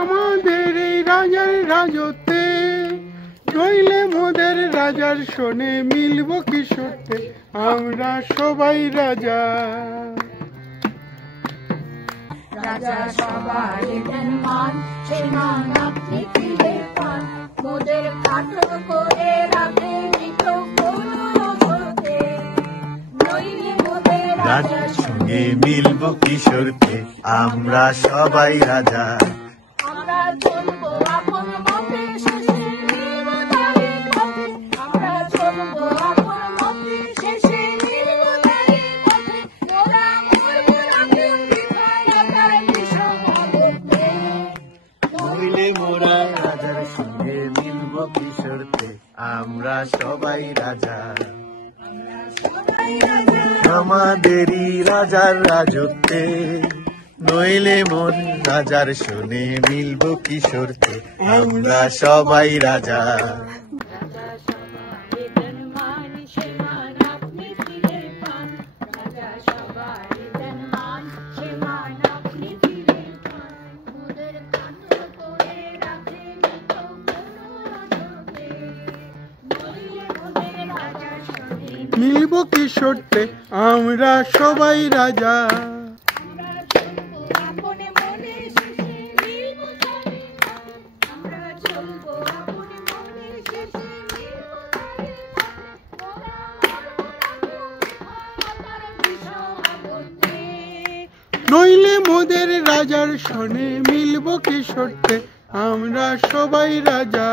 আমাদের এই রাজার রাজত্বে, নইলে মোদের রাজার শোনে মিলব কি সত্যে, আমরা সবাই রাজা। রাজা সবাই দেন মান, সেই মান আপনি ফিরে পান, মোদের কাঠো করে রাখে নিত করতে, নইলে মোদের রাজার সঙ্গে মিলব কিশোরতে, আমরা সবাই রাজা। আমরা চলবো আপন মতে, শেষে মিলব তারই পথে, আমরা চলবো আপন মতে, শেষে মিলব তারই পথে, মোরা মরবো রাখে বিকায় বিষম আবদ্ধে, নইলে মোরা রাজার সঙ্গে মিলব কিশোরতে, আমরা সবাই রাজা। আমাদেরই রাজার রাজত্বে, নইলে মোর রাজার শোনে মিলব কিশোরতে, আমরা সবাই রাজা। মিলব কি সত্যে, আমরা সবাই রাজা। নইলে মোদের রাজার শোনে মিলব কি সত্যে, আমরা সবাই রাজা।